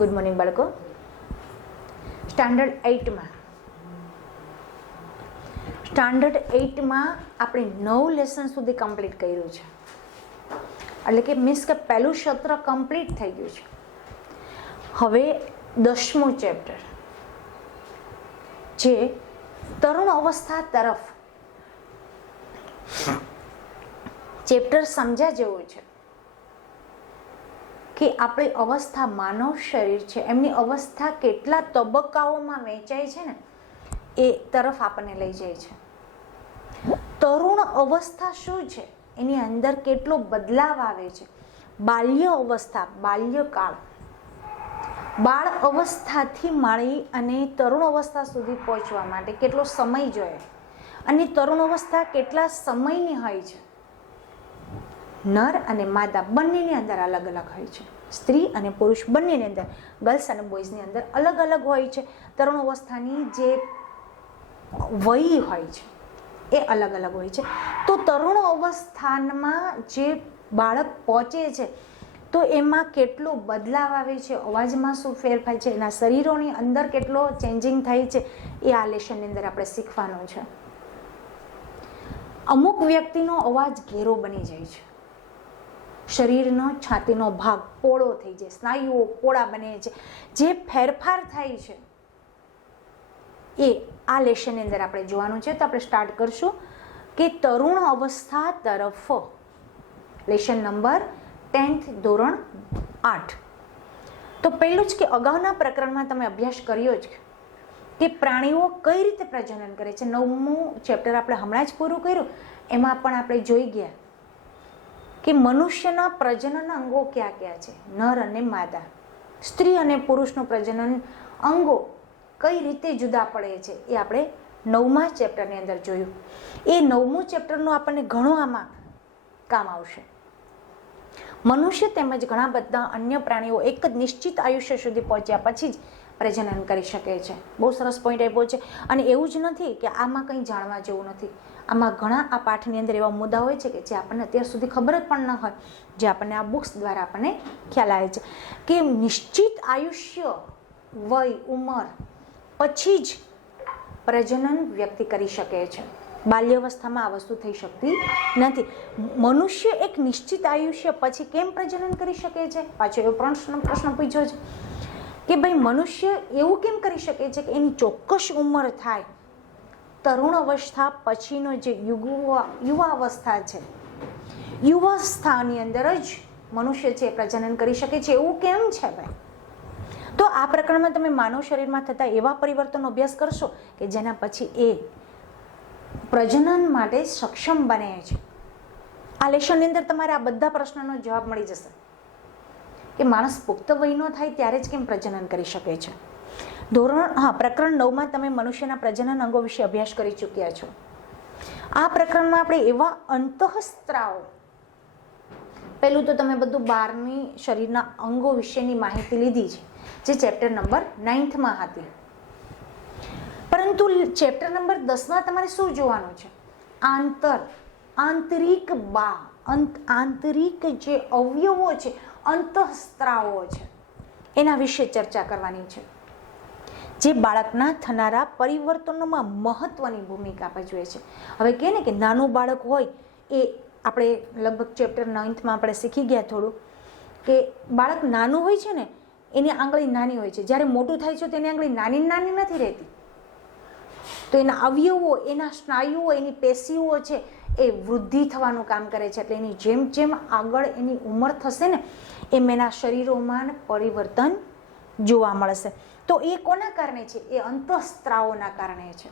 Good morning બાળકો. Standard 8માં આપણે 9 lesson સુધી કમ્પ્લીટ કર્યું છે. એટલે કે મીન્સ કે પહેલું સત્ર કમ્પ્લીટ થઈ ગયું છે. હવે 10મું ચેપ્ટર જે તરુણ અવસ્થા તરફ ચેપ્ટર સમજ્યા જેવું છે કે આપણી અવસ્થા માનવ શરીર છે, એમની અવસ્થા કેટલા તબક્કાઓમાં વહેંચાય છે ને એ તરફ આપણને લઈ જાય છે. તરુણ અવસ્થા શું છે, એની અંદર કેટલો બદલાવ આવે છે. બાલ્ય અવસ્થા, બાલ્યકાળ, બાળ અવસ્થાથી માંડી અને તરુણ અવસ્થા સુધી પહોંચવા માટે કેટલો સમય જોઈએ, અને તરુણ અવસ્થા કેટલા સમયની હોય છે. નર અને માદા બંનેની અંદર અલગ અલગ હોય છે. સ્ત્રી અને પુરુષ બંનેની અંદર, ગર્લ્સ અને બોયઝની અંદર અલગ અલગ હોય છે. તરુણ અવસ્થાની જે વય હોય છે એ અલગ અલગ હોય છે. તો તરુણ અવસ્થામાં જે બાળક પહોંચે છે તો એમાં કેટલો બદલાવ આવે છે, અવાજમાં શું ફેરફાર છે, એના શરીરોની અંદર કેટલો ચેન્જિંગ થાય છે, એ આ લેશનની અંદર આપણે શીખવાનું છે. અમુક વ્યક્તિનો અવાજ ઘેરો બની જાય છે, શરીરનો છાતીનો ભાગ પોળો થઈ જાય, સ્નાયુઓ પોળા બને છે. જે ફેરફાર થાય છે એ આ લેશનની અંદર આપણે જોવાનું છે. તો આપણે સ્ટાર્ટ કરશું કે તરુણ અવસ્થા તરફ, લેશન નંબર 10th ધોરણ 8. તો પહેલું જ કે અગાઉના પ્રકરણમાં તમે અભ્યાસ કર્યો જ કે પ્રાણીઓ કઈ રીતે પ્રજનન કરે છે. 9મું ચેપ્ટર આપણે હમણાં જ પૂરું કર્યું, એમાં પણ આપણે જોઈ ગયા કે મનુષ્યના પ્રજનન અંગો કયા કયા છે, નર અને માદા, સ્ત્રી અને પુરુષનું પ્રજનન અંગો કઈ રીતે જુદા પડે છે, એ આપણે 9મા ચેપ્ટરની અંદર જોયું. એ 9મું ચેપ્ટરનું આપણને ઘણું આમાં કામ આવશે. મનુષ્ય તેમજ ઘણા બધા અન્ય પ્રાણીઓ એક જ નિશ્ચિત આયુષ્ય સુધી પહોંચ્યા પછી જ પ્રજનન કરી શકે છે. બહુ સરસ પોઈન્ટ આપ્યો છે. અને એવું જ નથી કે આમાં કંઈ જાણવા જેવું નથી. આમાં ઘણા આ પાઠની અંદર એવા મુદ્દા હોય છે કે જે આપણને અત્યાર સુધી ખબર જ પણ ન હોય, જે આપણને આ બુક્સ દ્વારા આપણને ખ્યાલ આવે છે કે નિશ્ચિત આયુષ્ય, વય, ઉંમર પછી જ પ્રજનન વ્યક્તિ કરી શકે છે. બાલ્યાવસ્થામાં આ વસ્તુ થઈ શકતી નથી. મનુષ્ય એક નિશ્ચિત આયુષ્ય પછી કેમ પ્રજનન કરી શકે છે? પાછો એવો પ્રશ્ન પૂછ્યો છે કે ભાઈ મનુષ્ય એવું કેમ કરી શકે છે કે એની ચોક્કસ ઉંમર થાય, તરુણ અવસ્થા પછીનો જે યુવાવસ્થા છે, યુવાવસ્થાની અંદર જ મનુષ્ય છે પ્રજનન કરી શકે છે, એવું કેમ છે ભાઈ? તો આ પ્રકરણમાં તમે માનવ શરીરમાં થતા એવા પરિવર્તનનો અભ્યાસ કરશો કે જેના પછી એ પ્રજનન માટે સક્ષમ બને છે. આ લેશનની અંદર તમારે આ બધા પ્રશ્નનો જવાબ મળી જશે કે માણસ પુખ્ત વયનો થાય ત્યારે જ કેમ પ્રજનન કરી શકે છે. પ્રકરણ 9માં તમે મનુષ્યના પ્રજનન અંગો વિશે અભ્યાસ કરી ચૂક્યા છો. આ પ્રકરણમાં આપણે એવા અંતઃસ્ત્રાવ, પહેલું તો તમે બધું બહારની શરીરના અંગો વિશેની માહિતી લીધી છે, જે ચેપ્ટર નંબર 9માં હતી. પરંતુ ચેપ્ટર નંબર 10માં તમારે શું જોવાનું છે? આંતરિક જે અવયવો છે, અંતઃસ્ત્રાવો છે, એના વિશે ચર્ચા કરવાની છે, જે બાળકના થનારા પરિવર્તનોમાં મહત્વની ભૂમિકા ભજવે છે. હવે કહે ને કે નાનું બાળક હોય એ આપણે લગભગ ચેપ્ટર 9માં આપણે શીખી ગયા થોડું કે બાળક નાનું હોય છે ને એની આંગળી નાની હોય છે, જ્યારે મોટું થાય છે તેની આંગળી નાની નાની નથી રહેતી. તો એના અવયવો, એના સ્નાયુઓ, એની પેશીઓ છે એ વૃદ્ધિ થવાનું કામ કરે છે. એટલે એની જેમ જેમ આગળ એની ઉંમર થશે ને એમ એના શરીરોમાં પરિવર્તન જોવા મળશે. તો એ કોના કારણે છે? એ અંતઃસ્ત્રાવોના કારણે છે.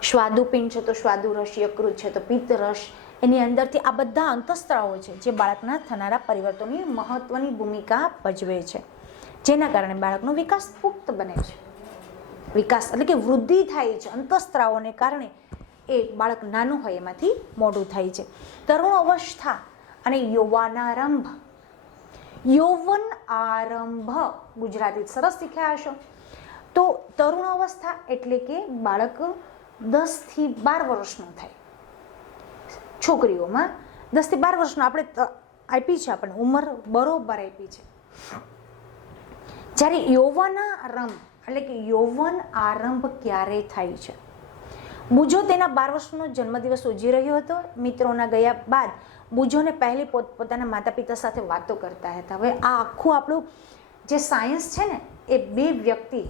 સ્વાદુપિંડ છે તો સ્વાદુરસ, યકૃત છે તો પિત્તરસ, એની અંદરથી આ બધા અંતઃસ્ત્રાવો છે જે બાળકના થનારા પરિવર્તનની મહત્વની ભૂમિકા ભજવે છે, જેના કારણે બાળકનો વિકાસ પુખ્ત બને છે. વિકાસ એટલે કે વૃદ્ધિ થાય છે. અંતઃસ્ત્રાવોને કારણે એ બાળક નાનું હોય એમાંથી મોટું થાય છે. તરુણ અવસ્થા અને યૌવનારંભ, યૌવન આરંભ ગુજરાતી સરસ શીખ્યા હશો. તો તરુણ અવસ્થા એટલે કે બાળક 10 થી 12 વર્ષનું થાય. છોકરીઓમાં 10 થી 12 વર્ષનું આપણે આપી છે, આપણને ઉંમર બરોબર આપી છે. જ્યારે યૌવન આરંભ એટલે કે યૌવન આરંભ ક્યારે થાય છે? બુજો તેના 12 વર્ષનો જન્મદિવસ ઉજવી રહ્યો હતો. મિત્રોના ગયા બાદ બુજોને પહેલી પોતાના માતા પિતા સાથે વાતો કરતા હતા. હવે આ આખું આપણું જે સાયન્સ છે ને, એ બે વ્યક્તિ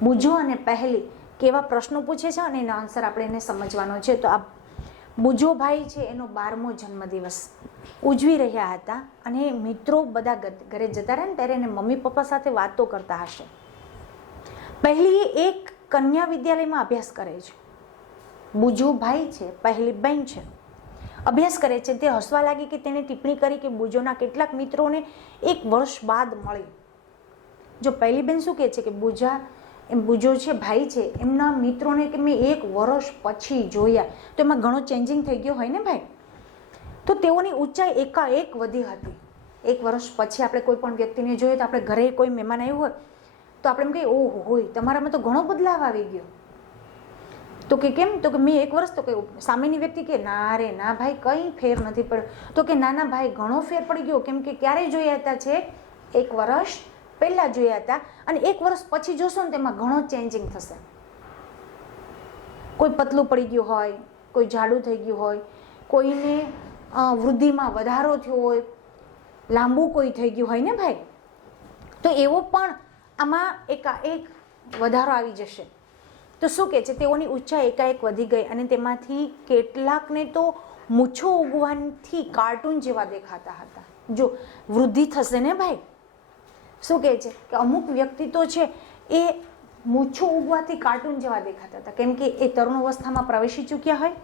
બુજો અને પહેલી કેવા પ્રશ્નો પૂછે છે અને એનો આન્સર આપણે એને સમજવાનો છે. તો આ બુજો ભાઈ છે એનો 12મો જન્મદિવસ ઉજવી રહ્યા હતા અને મિત્રો બધા ઘરે જતા રહ્યા ને ત્યારે એને મમ્મી પપ્પા સાથે વાતો કરતા હશે. પહેલી એક કન્યા વિદ્યાલયમાં અભ્યાસ કરે છે. બુજો ભાઈ છે, પહેલી બેન છે, અભ્યાસ કરે છે. તે હસવા લાગી કે તેને ટિપ્પણી કરી કે બુજોના કેટલાક મિત્રોને 1 વર્ષ બાદ મળી. જો પહેલી બેન શું કહે છે કે બુજો છે ભાઈ છે એમના મિત્રોને કે મેં 1 વર્ષ પછી જોયા, તો એમાં ઘણો ચેન્જિંગ થઈ ગયો હોય ને ભાઈ. તો તેઓની ઊંચાઈ એકાએક વધી હતી. 1 વર્ષ પછી આપણે કોઈ પણ વ્યક્તિને જોઈએ તો આપણે ઘરે કોઈ મહેમાન આવ્યું હોય તો આપણે એમ કહીએ ઓહો હોય તમારામાં તો ઘણો બદલાવ આવી ગયો. તો કે કેમ? તો કે મેં 1 વર્ષ, તો કે સામેની વ્યક્તિ કે ના રે ના ભાઈ કંઈ ફેર નથી પડ્યો. તો કે ના ના ભાઈ ઘણો ફેર પડી ગયો, કેમ કે ક્યારે જોયા હતા છે? 1 વર્ષ પહેલા જોયા હતા અને 1 વર્ષ પછી જોશો ને તેમાં ઘણો ચેન્જિંગ થશે. કોઈ પતલું પડી ગયું હોય, કોઈ જાડું થઈ ગયું હોય, કોઈને વૃદ્ધિમાં વધારો થયો હોય, લાંબુ કોઈ થઈ ગયું હોય ને ભાઈ, તો એવો પણ આમાં એકાએક વધારો આવી જશે. તો શું કહે છે? તેઓની ઊંચાઈ એકાએક વધી ગઈ અને તેમાંથી કેટલાકને તો મૂછો ઉગવાથી કાર્ટૂન જેવા દેખાતા હતા. જો વૃદ્ધિ થશે ને ભાઈ, શું કહે છે કે અમુક વ્યક્તિ તો છે એ મૂછો ઉગવાથી કાર્ટૂન જેવા દેખાતા હતા, કેમ કે એ તરુણ અવસ્થામાં પ્રવેશી ચૂક્યા હોય.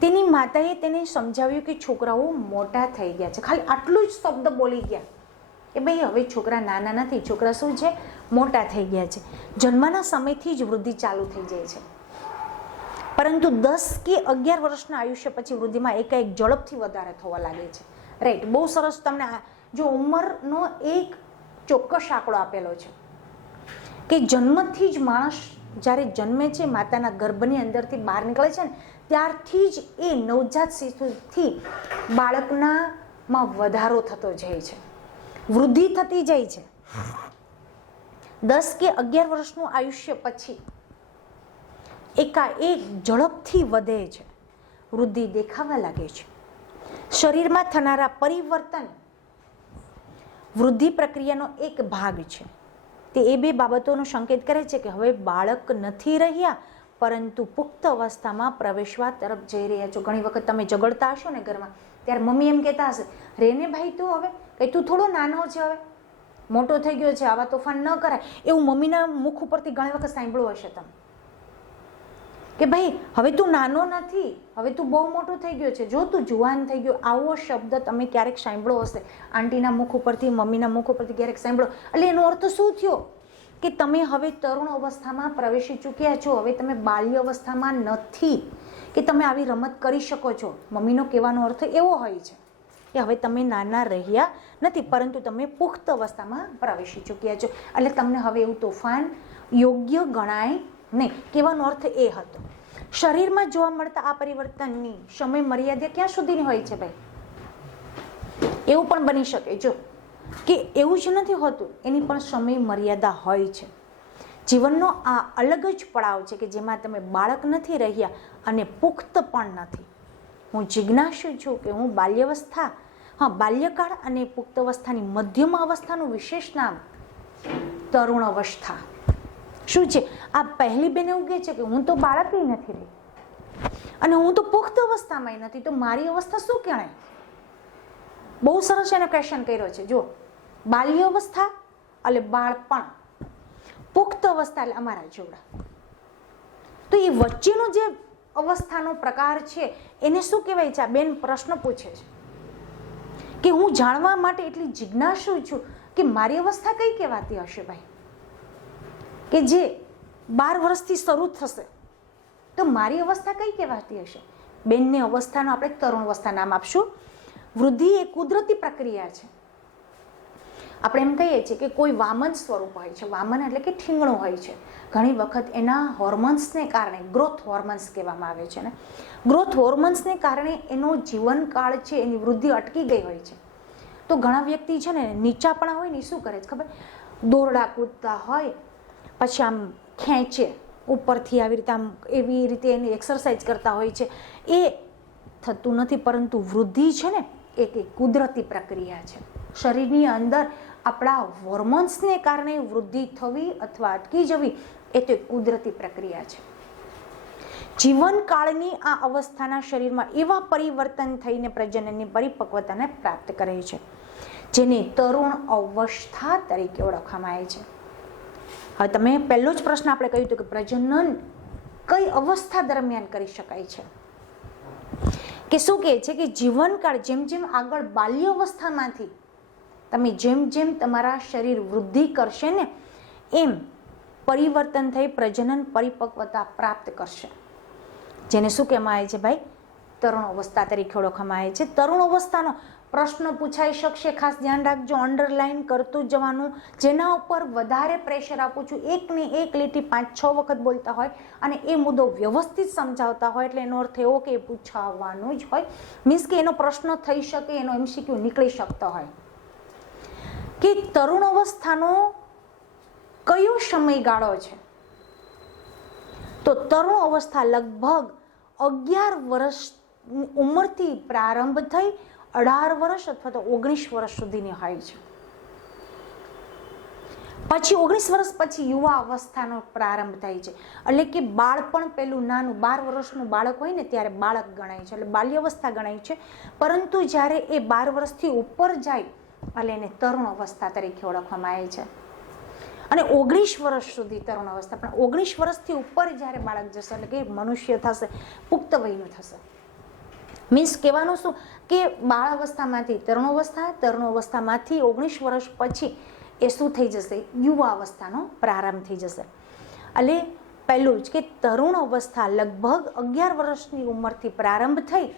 તેની માતાએ તેને સમજાવ્યું કે છોકરાઓ મોટા થઈ ગયા છે. ખાલી આટલું જ શબ્દ બોલી ગયા કે ભાઈ હવે છોકરા નાના નથી, છોકરા શું છે? મોટા થઈ ગયા છે. જન્મના સમયથી જ વૃદ્ધિ ચાલુ થઈ જાય છે, પરંતુ 10 કે 11 વર્ષના આયુષ્ય પછી વૃદ્ધિમાં એકાએક ઝડપથી વધારે થવા લાગે છે. રાઈટ, બહુ સરસ. તમને જો ઉંમરનો એક ચોક્કસ આંકડો આપેલો છે કે જન્મથી જ માણસ જ્યારે જન્મે છે, માતાના ગર્ભની અંદરથી બહાર નીકળે છે ને, ત્યારથી જ એ નવજાત શિશુથી બાળકનામાં વધારો થતો જાય છે, વૃદ્ધિ થતી જાય છે. 10 કે 11 વર્ષનું આયુષ્ય પછી એકાએક ઝડપથી વધે છે, વૃદ્ધિ દેખાવા લાગે છે. શરીરમાં થનારા પરિવર્તન વૃદ્ધિ પ્રક્રિયાનો એક ભાગ છે. તે એ બે બાબતોનો સંકેત કરે છે કે હવે બાળક નથી રહ્યા, પરંતુ પુખ્ત અવસ્થામાં પ્રવેશવા તરફ જઈ રહ્યા છો. ઘણી વખત તમે ઝઘડતા હશો ને ઘરમાં, ત્યારે મમ્મી એમ કહેતા હશે, રેને ભાઈ તું હવે કંઈ તું થોડો નાનો છે, હવે મોટો થઈ ગયો છે, આવા તોફાન ન કરાય. એવું મમ્મીના મુખ ઉપરથી ઘણી વખત સાંભળ્યું હશે તમે કે ભાઈ હવે તું નાનો નથી, હવે તું બહુ મોટો થઈ ગયો છે, જો તું જુવાન થઈ ગયો. આવો શબ્દ તમે ક્યારેક સાંભળ્યો હશે આંટીના મુખ ઉપરથી, મમ્મીના મુખ ઉપરથી ક્યારેક સાંભળો. એટલે એનો અર્થ શું થયો કે તમે હવે તરુણ અવસ્થામાં પ્રવેશી ચૂક્યા છો, હવે તમે બાલ્ય અવસ્થામાં નથી કે તમે આવી રમત કરી શકો છો. મમ્મીનો કહેવાનો અર્થ એવો હોય છે કે હવે તમે નાના રહ્યા નથી, પરંતુ તમે પુખ્ત અવસ્થામાં પ્રવેશી ચૂક્યા છો, એટલે તમને હવે એવું તોફાન યોગ્ય ગણાય નહીં. કહેવાનો અર્થ એ હતો. શરીરમાં જોવા મળતા આ પરિવર્તનની સમય મર્યાદા ક્યાં સુધીની હોય છે ભાઈ? એવું પણ બની શકે જો કે એવું જ નથી હોતું, એની પણ સમય મર્યાદા હોય છે. જીવનનો આ અલગ જ પડાવ છે કે જેમાં તમે બાળક નથી રહ્યા અને પુખ્ત પણ નથી. હું જિજ્ઞાસુ છું કે હું બાલ્યાવસ્થા, બાલ્યકાળ અને પુખ્ત અવસ્થાની મધ્યમ અવસ્થાનું વિશેષ નામ તરુણ અવસ્થા શું છે? આ પહેલી બેન એવું કહે છે કે હું તો બાળક નથી રહી અને હું તો પુખ્ત અવસ્થામાં નથી, તો મારી અવસ્થા શું કહેવાય? બહુ સરસ એનો ક્વેશ્ચન કર્યો છે. જો બાલ્ય અવસ્થા એટલે બાળપણ, પુખ્ત અવસ્થા એટલે અમારા જેવડા. તો એ વચ્ચેનો જે અવસ્થાનો પ્રકાર છે એને શું કહેવાય છે? આ બેન પ્રશ્ન પૂછે છે કે હું જાણવા માટે એટલી જિજ્ઞાસુ છું કે મારી અવસ્થા કઈ કહેવાતી હશે ભાઈ, કે જે 12 વર્ષથી શરૂ થશે, તો મારી અવસ્થા કઈ કહેવાતી હશે? બેનની અવસ્થાનો આપણે તરુણ અવસ્થા નામ આપશું. વૃદ્ધિ એ કુદરતી પ્રક્રિયા છે. આપણે એમ કહીએ છીએ કે કોઈ વામન સ્વરૂપ હોય છે. વામન એટલે કે ઠીંગણું હોય છે. ઘણી વખત એના હોર્મોન્સને કારણે, ગ્રોથ હોર્મોન્સ કહેવામાં આવે છે ને, ગ્રોથ હોર્મોન્સને કારણે એનો જીવનકાળ છે, એની વૃદ્ધિ અટકી ગઈ હોય છે. તો ઘણા વ્યક્તિ છે ને નીચાપણા હોય ને શું કરે છે ખબર, દોરડા કૂદતા હોય, પછી આમ ખેંચે ઉપરથી આવી રીતે, આમ એવી રીતે એની એક્સરસાઇઝ કરતા હોય છે. એ થતું નથી, પરંતુ વૃદ્ધિ છે ને એક કુદરતી પ્રક્રિયા છે. શરીરની અંદર આપણા હોર્મોન્સને કારણે વૃદ્ધિ થવી અથવા અટકી જવી એ તો એક કુદરતી પ્રક્રિયા છે. જીવનકાળની આ અવસ્થાના શરીરમાં એવા પરિવર્તન થઈને પ્રજનનની પરિપક્વતાને પ્રાપ્ત કરે છે, જેને તરુણ અવસ્થા તરીકે ઓળખવામાં આવે છે. હવે તમે પહેલો જ પ્રશ્ન આપણે કહ્યું હતું કે પ્રજનન કઈ અવસ્થા દરમિયાન કરી શકાય છે, કે શું કહે છે કે જીવનકાળ જેમ જેમ આગળ બાલ્ય અવસ્થામાંથી તમે જેમ જેમ તમારા શરીર વૃદ્ધિ કરશે ને એમ પરિવર્તન થઈ પ્રજનન પરિપક્વતા પ્રાપ્ત કરશે, જેને શું કહેવામાં આવે છે ભાઈ, તરુણ અવસ્થા તરીકે ઓળખવામાં આવે છે. તરુણ અવસ્થાનો પ્રશ્ન પૂછાઈ શકશે, ખાસ ધ્યાન રાખજો, અંડરલાઈન કરતું જવાનું. જેના ઉપર વધારે પ્રેશર આપું છું, એકને એક લીટી 5-6 વખત બોલતા હોય અને એ મુદ્દો વ્યવસ્થિત સમજાવતા હોય એટલે એનો અર્થ એવો કે એ પૂછાવવાનું જ હોય, મીન્સ કે એનો પ્રશ્ન થઈ શકે, એનો MCQ નીકળી શકતો હોય. કે તરુણ અવસ્થાનો કયો સમયગાળો છે, તો તરુણ અવસ્થા લગભગ 11 વર્ષની ઉંમરથી પ્રારંભ થઈ 18 વર્ષ અથવા તો 19 વર્ષ સુધીની હોય છે. પછી 19 વર્ષ પછી યુવા અવસ્થાનો પ્રારંભ થાય છે. એટલે કે બાળપણ પેલું નાનું 12 વર્ષનું બાળક હોય ને ત્યારે બાળક ગણાય છે, એટલે બાલ્ય અવસ્થા ગણાય છે. પરંતુ જ્યારે એ 12 વર્ષથી ઉપર જાય એટલે એને તરુણ અવસ્થા તરીકે ઓળખવામાં આવે છે. અને 19 વર્ષ સુધી તરુણ અવસ્થા, પણ 19 વર્ષથી ઉપર જ્યારે બાળક જશે એટલે કે મનુષ્ય થશે, પુખ્ત વયનું થશે. મીન્સ કહેવાનું શું કે બાળ અવસ્થામાંથી તરુણ અવસ્થા, તરુણ અવસ્થામાંથી 19 વર્ષ પછી એ શું થઈ જશે, યુવા અવસ્થાનો પ્રારંભ થઈ જશે. એટલે પહેલું જ કે તરુણ અવસ્થા લગભગ 11 વર્ષની ઉંમરથી પ્રારંભ થઈ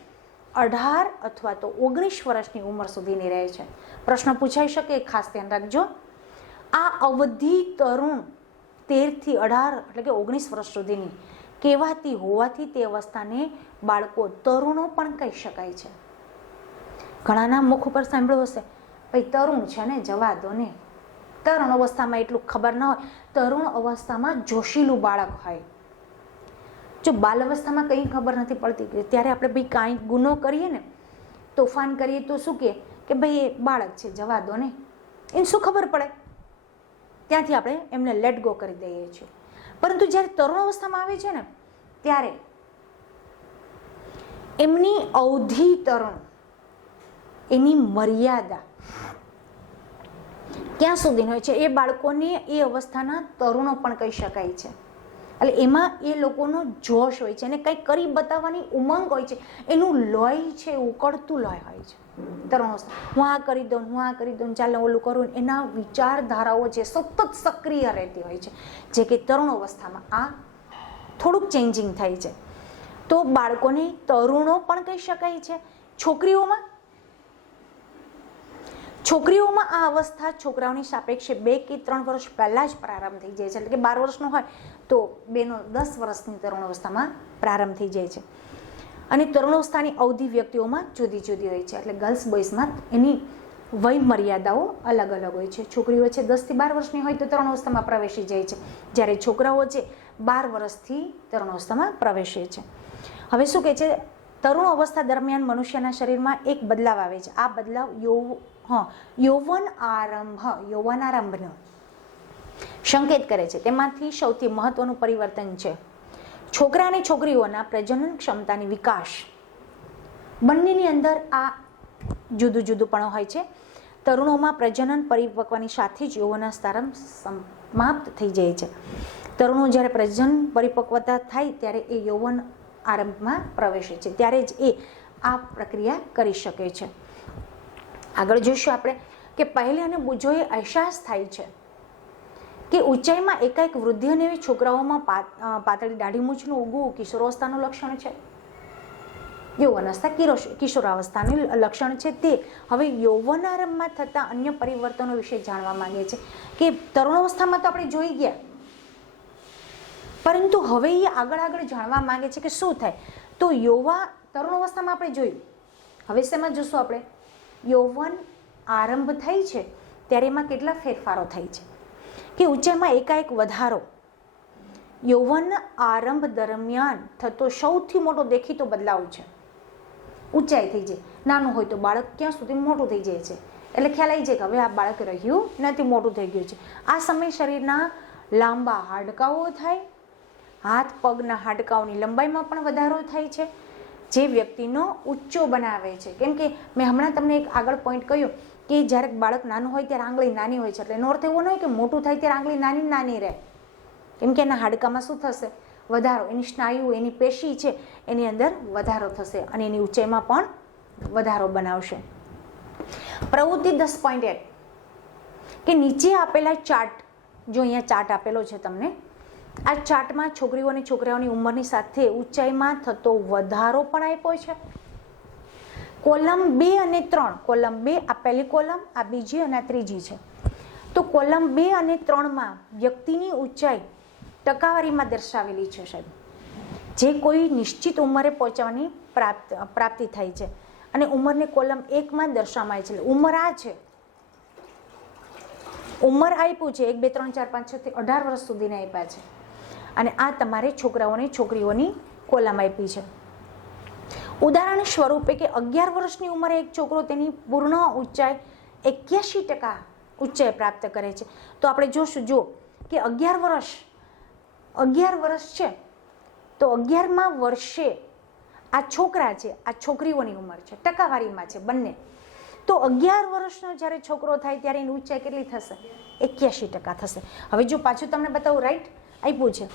18 અથવા તો 19 વર્ષની ઉંમર સુધીની રહે છે. પ્રશ્ન પૂછાઈ શકે, ખાસ ધ્યાન રાખજો. આ અવધિ તરુણ 13 થી 18 એટલે કે 19 વર્ષ સુધીની કહેવાતી હોવાથી તે અવસ્થાને બાળકો તરુણો પણ કહી શકાય છે. ઘણાના મુખ ઉપર સાંભળ્યું હશે, ભાઈ તરુણ છે ને જવા દો ને. તરુણ અવસ્થામાં એટલું ખબર ન હોય. તરુણ અવસ્થામાં જોશીલું બાળક હોય. જો બાલ અવસ્થામાં કંઈ ખબર નથી પડતી ત્યારે આપણે ભાઈ કાંઈ ગુનો કરીએ ને, તોફાન કરીએ તો શું કહે કે ભાઈ એ બાળક છે જવા દો ને, એને શું ખબર પડે, ત્યાંથી આપણે એમને લેટ ગો કરી દઈએ છીએ. પરંતુ જ્યારે તરુણ અવસ્થામાં આવે છે ને ત્યારે એમની અવધિ તરુણ, એની મર્યાદા ક્યાં સુધીની હોય છે, એ બાળકોને એ અવસ્થાના તરુણો પણ કહી શકાય છે. એટલે એમાં એ લોકોનો જોશ હોય છે અને કંઈક કરી બતાવવાની ઉમંગ હોય છે, એનું લોહી છે ઉકળતું લોહી હોય છે તરુણ અવસ્થા. હું આ કરી દઉં, હું આ કરી દઉં, ચાલો ઓલું કરું, એના વિચારધારાઓ છે સતત સક્રિય રહેતી હોય છે, જે કે તરુણ અવસ્થામાં આ થોડુંક ચેન્જિંગ થાય છે. તો બાળકોને તરુણો પણ કહી શકાય છે. છોકરીઓમાં આ અવસ્થા છોકરાઓની સાપેક્ષે 2 કે 3 વર્ષ પહેલાં જ પ્રારંભ થઈ જાય છે. એટલે કે 12 વર્ષનો હોય તો 10 વર્ષની તરુણ અવસ્થામાં પ્રારંભ થઈ જાય છે. અને તરુણ અવસ્થાની અવધિ વ્યક્તિઓમાં જુદી જુદી હોય છે. એટલે ગર્લ્સ બોયઝમાં એની વય મર્યાદાઓ અલગ અલગ હોય છે. છોકરીઓ છે 10 થી 12 વર્ષની હોય તો તરુણ અવસ્થામાં પ્રવેશી જાય છે, જ્યારે છોકરાઓ છે 12 વર્ષથી તરુણ અવસ્થામાં પ્રવેશે છે. હવે શું કહે છે, તરુણ અવસ્થા દરમિયાન મનુષ્યના શરીરમાં એક બદલાવ આવે છે. આ બદલાવ યૌવનારંભનો સંકેત કરે છે. તેમાંથી સૌથી મહત્વનું પરિવર્તન છે છોકરા અને છોકરીઓના પ્રજનન ક્ષમતાની વિકાસ. બંનેની અંદર આ જુદું જુદું પણ હોય છે. તરુણોમાં પ્રજનન પરિપક્વની સાથે જ યૌવના પ્રારંભ સમાપ્ત થઈ જાય છે. તરુણો જ્યારે પ્રજનન પરિપક્વતા થાય ત્યારે એ યૌવન આરંભમાં પ્રવેશે છે, ત્યારે જ એ આ પ્રક્રિયા કરી શકે છે. આગળ જોઈશું આપણે કે પહેલે અને બુજોએ અહેસાસ થાય છે કે ઊંચાઈમાં એકાએક વૃદ્ધિ અને એવી છોકરાઓમાં પાતળી દાઢી મૂછનું ઉગવું કિશોરાવસ્થાનું લક્ષણ છે. યૌવનાવસ્થા કિશોરાવસ્થાનું લક્ષણ છે. તે હવે યૌવનારંભમાં થતા અન્ય પરિવર્તનો વિશે જાણવા માંગે છે. કે તરુણ અવસ્થામાં તો આપણે જોઈ ગયા, પરંતુ હવે એ આગળ જાણવા માંગે છે કે શું થાય. તો તરુણ અવસ્થામાં આપણે જોયું, હવે શેમાં જોશું આપણે, યૌવન આરંભ થાય છે ત્યારે એમાં કેટલા ફેરફારો થાય છે કે ઊંચાઈમાં એકાએક વધારો યૌવન આરંભ દરમિયાન થતો સૌથી મોટો દેખીતો બદલાવ છે ઊંચાઈ થઈ જાય. નાનું હોય તો બાળક ક્યાં સુધી મોટું થઈ જાય છે એટલે ખ્યાલ આવી જાય કે હવે આ બાળક રહ્યું નથી, મોટું થઈ ગયું છે. આ સમયે શરીરના લાંબા હાડકાઓ થાય, હાથ પગના હાડકાઓની લંબાઈમાં પણ વધારો થાય છે, જે વ્યક્તિનો ઊંચો બનાવે છે. કેમ કે મેં હમણાં તમને એક આગળ પોઈન્ટ કહ્યું કે જ્યારે બાળક નાનું હોય ત્યારે આંગળી નાની હોય છે, એટલે એનો અર્થ એવો ન હોય કે મોટું થાય ત્યારે આંગળી નાની નાની રહે. કેમ કે એના હાડકામાં શું થશે? વધારો. એની સ્નાયુ, એની પેશી છે એની અંદર વધારો થશે અને એની ઊંચાઈમાં પણ વધારો બનાવશે. પ્રવૃત્તિ 10.1 કે નીચે આપેલા ચાર્ટ, જો અહીંયા ચાર્ટ આપેલો છે તમને, આ ચાર્ટમાં છોકરીઓ અને છોકરાઓની ઉંમરની સાથે ઊંચાઈમાં થતો વધારો પણ આપ્યો છે. કોલમ 2 અને 3, કોલમ 2 આ પહેલી કોલમ, આ બીજી અને આ ત્રીજી છે. તો કોલમ 2 અને 3માં વ્યક્તિની ઊંચાઈ ટકાવારીમાં દર્શાવેલી છે સાહેબ, જે કોઈ નિશ્ચિત ઉંમરે પહોંચવાની પ્રાપ્તિ થાય છે. અને ઉંમરને કોલમ 1માં દર્શાવાય છે. ઉંમર આ છે, ઉંમર આપ્યું છે 1 2 3 4 5 6 થી 18 વર્ષ સુધીના આપ્યા છે. અને આ તમારે છોકરાઓને છોકરીઓની કોલમ આપી છે. ઉદાહરણ સ્વરૂપે કે 11 વર્ષની ઉંમરે એક છોકરો તેની પૂર્ણ ઊંચાઈ 81% ઊંચાઈ પ્રાપ્ત કરે છે. તો આપણે જોશું, જો કે 11 વર્ષ છે તો 11મા વર્ષે આ છોકરા છે, આ છોકરીઓની ઉંમર છે, ટકાવારીમાં છે બંને. તો 11 વર્ષનો જ્યારે છોકરો થાય ત્યારે એની ઊંચાઈ કેટલી થશે? 81% થશે. હવે જો પાછું તમને બતાવું, રાઈટ આપ્યું છે,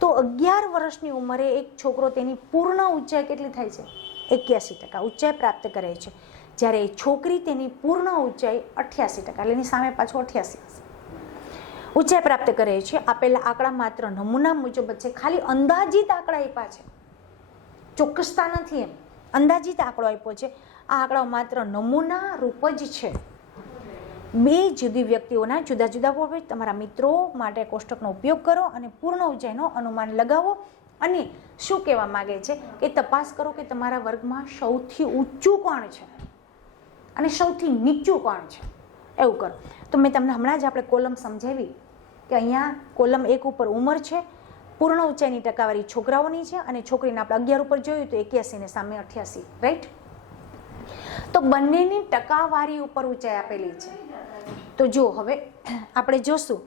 તો 11 વર્ષની ઉંમરે એક છોકરો તેની પૂર્ણ ઊંચાઈ કેટલી થાય છે? 81% ઊંચાઈ પ્રાપ્ત કરે છે. જ્યારે છોકરી તેની પૂર્ણ ઊંચાઈ 88%, એટલે એની સામે પાછું 88 ઊંચાઈ પ્રાપ્ત કરે છે. આપેલા આંકડા માત્ર નમૂના મુજબ છે, ખાલી અંદાજિત આંકડા આપ્યા છે, ચોક્કસતા નથી, એમ અંદાજિત આંકડો આપ્યો છે. આ આંકડાઓ માત્ર નમૂના રૂપ જ છે. બે જુદી વ્યક્તિઓના જુદા જુદા હોય. તમારા મિત્રો માટે કોષ્ટકનો ઉપયોગ કરો અને પૂર્ણ ઊંચાઈનો અનુમાન લગાવો અને શું કહેવા માંગે છે કે તપાસ કરો કે તમારા વર્ગમાં સૌથી ઊંચું કોણ છે અને સૌથી નીચું કોણ છે, એવું કરો. તો મેં તમને હમણાં જ આપણે કોલમ સમજાવી કે અહીંયા કોલમ 1 ઉપર ઉંમર છે, પૂર્ણ ઊંચાઈની ટકાવારી છોકરાઓની છે અને છોકરીને આપણે 11 ઉપર જોયું તો 81 ને સામે 88, રાઈટ. તો બંનેની ટકાવારી ઉપર ઊંચાઈ આપેલી છે. તો જો હવે આપણે જોશું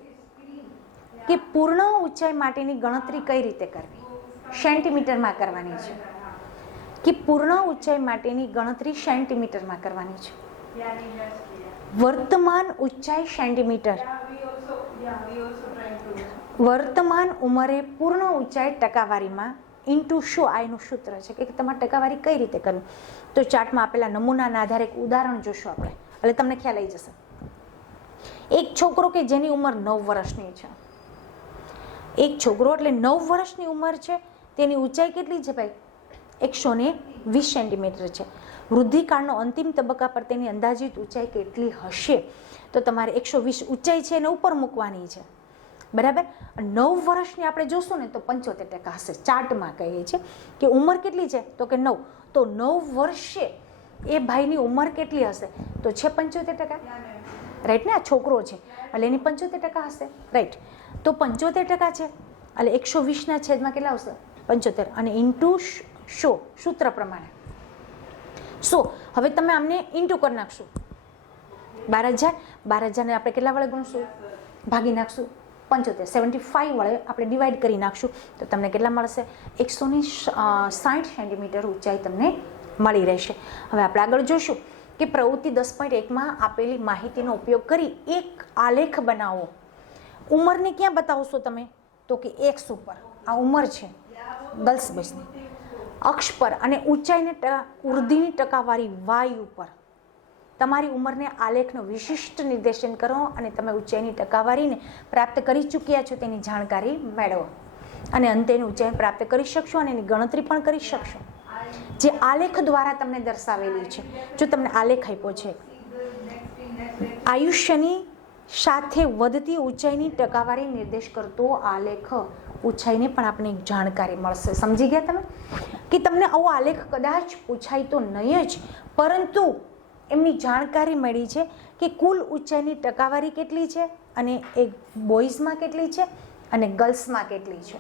કે પૂર્ણ ઊંચાઈ માટેની ગણતરી કઈ રીતે કરવી. સેન્ટીમીટરમાં કરવાની છે કે પૂર્ણ ઊંચાઈ માટેની ગણતરી સેન્ટીમીટરમાં કરવાની છે. વર્તમાન ઊંચાઈ સેન્ટીમીટર, વર્તમાન ઉંમરે પૂર્ણ ઊંચાઈ ટકાવારીમાં ઇન્ટુ શું, આ એનું સૂત્ર છે કે તમારે ટકાવારી કઈ રીતે કરવી. તો ચાર્ટમાં આપેલા નમૂનાના આધારે એક ઉદાહરણ જોશું આપણે, એટલે તમને ખ્યાલ આવી જશે. એક છોકરો કે જેની ઉંમર 9 વર્ષની છે, એક છોકરો એટલે 9 વર્ષની ઉંમર છે, તેની ઊંચાઈ કેટલી છે ભાઈ? 120 સેન્ટીમીટર છે. વૃદ્ધિકાળનો અંતિમ તબક્કા પર તેની અંદાજિત ઊંચાઈ કેટલી હશે? તો તમારે 120 ઊંચાઈ છે એને ઉપર મૂકવાની છે, બરાબર. 9 વર્ષની આપણે જોશું ને તો 75% હશે. ચાર્ટમાં કહીએ છીએ કે ઉંમર કેટલી છે તો કે 9, તો 9 વર્ષે એ ભાઈની ઉંમર કેટલી હશે? તો છે 75%, રાઈટ ને. આ છોકરો છે એટલે એની 75% હશે, રાઈટ. તો 75% છે એટલે 120ના છેદમાં કેટલા આવશે? 75 અને ઇન્ટુ સૂત્ર પ્રમાણે 100. હવે તમે આમને ઇન્ટુ કરી નાખશું 12,000 ને આપણે કેટલા વડે ગુણશું? ભાગી નાખશું 75, 75 વડે આપણે ડિવાઈડ કરી નાખશું તો તમને કેટલા મળશે? 160 સેન્ટીમીટર ઊંચાઈ તમને મળી રહેશે. હવે આપણે આગળ જોશું કે પ્રવૃત્તિ 10.1માં આપેલી માહિતીનો ઉપયોગ કરી એક આલેખ બનાવો. ઉંમરને ક્યાં બતાવશો તમે? તો કે એક્સ ઉપર, આ ઉંમર છે ગર્લ્સ બોયની, અક્ષ પર, અને ઊંચાઈને વૃદ્ધિની ટકાવારી વાય ઉપર. તમારી ઉંમરને આલેખનો વિશિષ્ટ નિર્દેશન કરો અને તમે ઊંચાઈની ટકાવારીને પ્રાપ્ત કરી ચૂક્યા છો તેની જાણકારી મેળવો અને અંતે ઊંચાઈ પ્રાપ્ત કરી શકશો અને એની ગણતરી પણ કરી શકશો, જે આલેખ દ્વારા તમને દર્શાવેલી છે. જો તમને આલેખ આપ્યો છે, આયુષ્યની સાથે વધતી ઊંચાઈની ટકાવારી નિર્દેશ કરતો આલેખ પૂછાઈને પણ આપણે જાણકારી મળશે. સમજી ગયા તમે? કે તમને આવો આલેખ કદાચ પૂછાય તો નહીં જ, પરંતુ એમની જાણકારી મળી છે કે કુલ ઊંચાઈની ટકાવારી કેટલી છે અને એ બોયઝમાં કેટલી છે અને ગર્લ્સમાં કેટલી છે.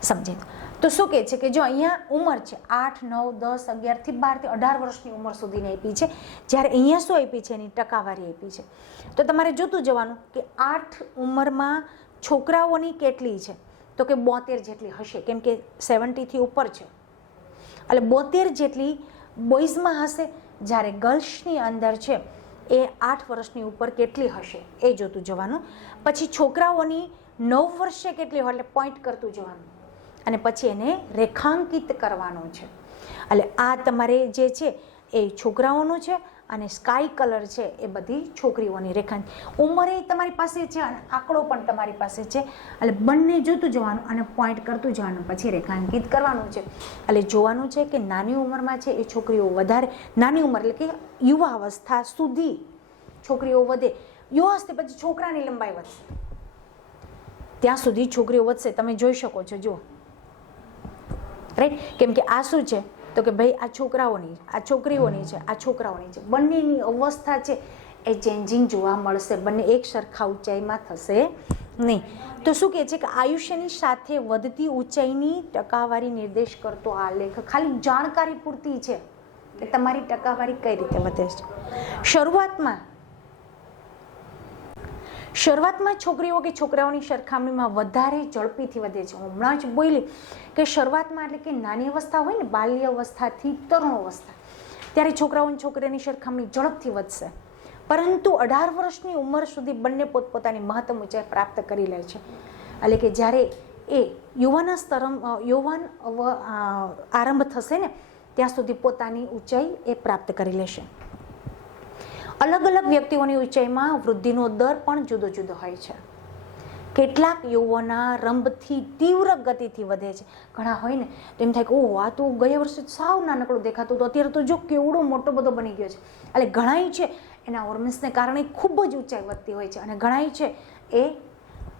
સમજી તો શું કહે છે કે જો અહીંયા ઉંમર છે 8, 9, 10, 11 થી 12 થી 18 વર્ષની ઉંમર સુધીની આપી છે, જ્યારે અહીંયા શું આપી છે એની ટકાવારી આપી છે. તો તમારે જોતું જવાનું કે 8 ઉંમરમાં છોકરાઓની કેટલી છે, તો કે 72 જેટલી હશે, કેમ કે 70 થી ઉપર છે એટલે 72 જેટલી બોયઝમાં હશે, જ્યારે ગર્લ્સની અંદર છે એ 8 વર્ષની ઉપર કેટલી હશે એ જોતું જવાનું. પછી છોકરાઓની 9 વર્ષે કેટલી હોય એટલે પોઈન્ટ કરતું જવાનું અને પછી એને રેખાંકિત કરવાનું છે. એટલે આ તમારે જે છે એ છોકરાઓનું છે અને સ્કાય કલર છે એ બધી છોકરીઓની રેખાંકિત. ઉંમર એ તમારી પાસે છે અને આંકડો પણ તમારી પાસે છે, એટલે બંને જોતું જવાનું અને પોઈન્ટ કરતું જવાનું, પછી રેખાંકિત કરવાનું છે. એટલે જોવાનું છે કે નાની ઉંમરમાં છે એ છોકરીઓ વધારે, નાની ઉંમર એટલે કે યુવા અવસ્થા સુધી છોકરીઓ વધે, યુવાવસ્થા પછી છોકરાની લંબાઈ વધશે, ત્યાં સુધી છોકરીઓ વધશે. તમે જોઈ શકો છો, જુઓ રાઈટ, કેમ કે આ શું છે તો કે ભાઈ આ છોકરાઓની, આ છોકરીઓની છે, આ છોકરાઓની છે, બંનેની અવસ્થા છે એ ચેન્જિંગ જોવા મળશે, બંને એક સરખા ઊંચાઈમાં થશે નહીં. તો શું કહે છે કે આયુષ્યની સાથે વધતી ઊંચાઈની ટકાવારી નિર્દેશ કરતો આ લેખ ખાલી જાણકારી પૂરતી છે કે તમારી ટકાવારી કઈ રીતે વધે છે. શરૂઆતમાં છોકરીઓ કે છોકરાઓની સરખામણીમાં વધારે ઝડપીથી વધે છે. હું હમણાં જ બોલી કે શરૂઆતમાં એટલે કે નાની અવસ્થા હોય ને, બાલ્ય અવસ્થાથી તરુણ અવસ્થા, ત્યારે છોકરાઓ અને છોકરીઓની સરખામણી ઝડપથી વધશે. પરંતુ 18 વર્ષની ઉંમર સુધી બંને પોતપોતાની મહત્તમ ઊંચાઈ પ્રાપ્ત કરી લે છે. એટલે કે જ્યારે એ યુવાન આરંભ થશે ને ત્યાં સુધી પોતાની ઊંચાઈ એ પ્રાપ્ત કરી લેશે. અલગ અલગ વ્યક્તિઓની ઊંચાઈમાં વૃદ્ધિનો દર પણ જુદો જુદો હોય છે. કેટલાક યુવાના રંભથી તીવ્ર ગતિથી વધે છે. ઘણા હોય ને તો એમ થાય કે ઓહ, આ તો ગયા વર્ષે સાવ નાનકડો દેખાતો હતો, અત્યારે તો જો કેવડો મોટો બધો બની ગયો છે. એટલે ઘણાય છે એના હોર્મોન્સને કારણે ખૂબ જ ઊંચાઈ વધતી હોય છે, અને ઘણાય છે એ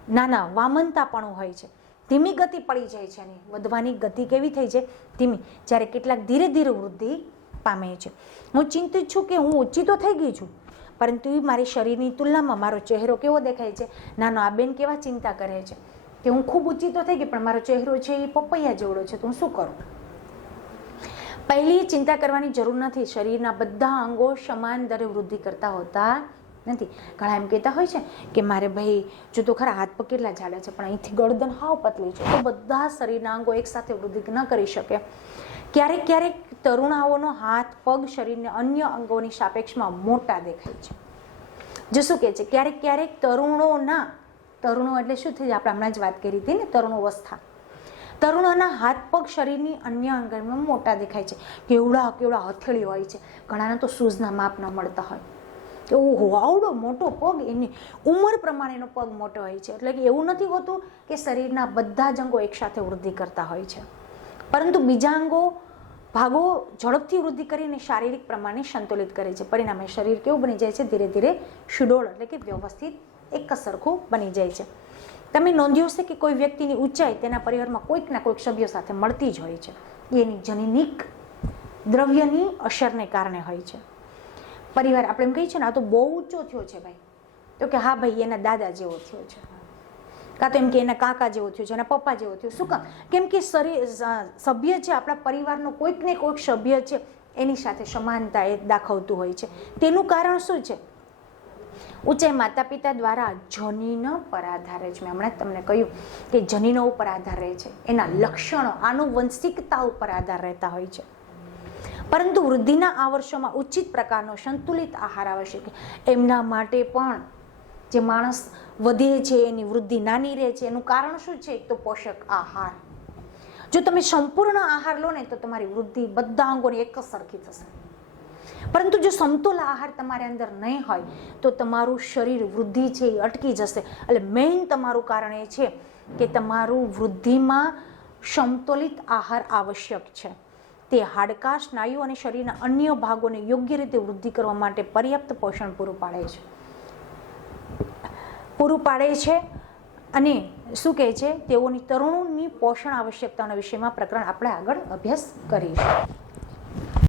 નાના વામનતાપણું હોય છે, ધીમી ગતિ પડી જાય છે. એની વધવાની ગતિ કેવી થઈ છે? ધીમી. જ્યારે કેટલાક ધીરે ધીરે વૃદ્ધિ પામે છે. હું ચિંતિત છું કે હું ઊંચી તો થઈ ગઈ છું, પરંતુ મારી શરીરની તુલનામાં મારો ચહેરો કેવો દેખાય છે. નાનો આ બેન કેવા ચિંતા કરે છે કે હું ખૂબ ઊંચી તો થઈ ગઈ પણ મારો ચહેરો છે એ પપૈયા જેવડો છે, તો હું શું કરું? પહેલી ચિંતા કરવાની જરૂર નથી. શરીરના બધા અંગો સમાન દરે વૃદ્ધિ કરતા હોતા નથી. ઘણા એમ કહેતા હોય છે કે મારે ભાઈ જો તો ખરા હાથ પગ કેટલા જાડા છે પણ અહીંથી ગરદન હાવ પતલી છે, તો બધા શરીરના અંગો એકસાથે વૃદ્ધિ ન કરી શકે. ક્યારેક ક્યારેક તરુણાઓનો હાથ પગ શરીરને અન્ય અંગોની સાપેક્ષમાં મોટા દેખાય છે. જો શું કહે છે, ક્યારેક ક્યારેક તરુણો એટલે શું થઈ જાય, આપણે હમણાં જ વાત કરી હતી ને, તરુણાવસ્થા. તરુણોના હાથ પગ શરીરની અન્ય અંગોમાં મોટા દેખાય છે. કેવડા હથેળી હોય છે, ઘણાના તો શૂઝના માપ ન મળતા હોય, ઓહો આવડો મોટો પગ, એની ઉંમર પ્રમાણેનો પગ મોટો હોય છે. એટલે કે એવું નથી હોતું કે શરીરના બધા જ અંગો એકસાથે વૃદ્ધિ કરતા હોય છે, પરંતુ બીજા ભાગો ઝડપથી વૃદ્ધિ કરીને શારીરિક પ્રમાણે સંતુલિત કરે છે. પરિણામે શરીર કેવું બની જાય છે? ધીરે ધીરે સુડોળ એટલે કે વ્યવસ્થિત એક સરખું બની જાય છે. તમે નોંધ્યું છે કે કોઈ વ્યક્તિની ઊંચાઈ તેના પરિવારમાં કોઈકના કોઈક સભ્યો સાથે મળતી જ હોય છે. એની જનીનિક દ્રવ્યની અસરને કારણે હોય છે. પરિવાર આપણે એમ કહીએ છીએ ને આ તો બહુ ઊંચો થયો છે ભાઈ, તો કે હા ભાઈ એના દાદા જેવો થયો છે, કાં તો એમ કે એના કાકા જેવો થયો છે, એના પપ્પા જેવો થયો. શું કામ? કેમ કે સભ્ય છે આપણા પરિવારનો કોઈક ને કોઈક સભ્ય છે એની સાથે સમાનતા એ દાખવતું હોય છે. તેનું કારણ શું છે? ઊંચાઈ માતા પિતા દ્વારા જનીનો પર આધારે છે. મેં હમણાં તમને કહ્યું કે જનીનો ઉપર આધાર રહે છે, એના લક્ષણો આનુવંશિકતા ઉપર આધાર રહેતા હોય છે. પરંતુ વૃદ્ધિના આ વર્ષોમાં ઉચિત પ્રકારનો સંતુલિત આહાર આવશ્યક. એમના માટે પણ જે માણસ વધે છે એની વૃદ્ધિ નાની રહે છે, એનું કારણ શું છે? એક તો પોષક આહાર. જો તમે સંપૂર્ણ આહાર લો ને તો તમારી વૃદ્ધિ બધા અંગોની એક જ સરખી થશે. પરંતુ જો સમતોલ આહાર તમારી અંદર નહીં હોય તો તમારું શરીર વૃદ્ધિ છે એ અટકી જશે. એટલે મેઇન તમારું કારણ એ છે કે તમારું વૃદ્ધિમાં સમતોલિત આહાર આવશ્યક છે. તે હાડકાં, સ્નાયુ અને શરીરના અન્ય ભાગોને યોગ્ય રીતે વૃદ્ધિ કરવા માટે પર્યાપ્ત પોષણ પૂરું પાડે છે. અને શું કહે છે, તેઓની તરુણોની પોષણ આવશ્યકતાઓના વિષયમાં પ્રકરણ આપણે આગળ અભ્યાસ કરીશું.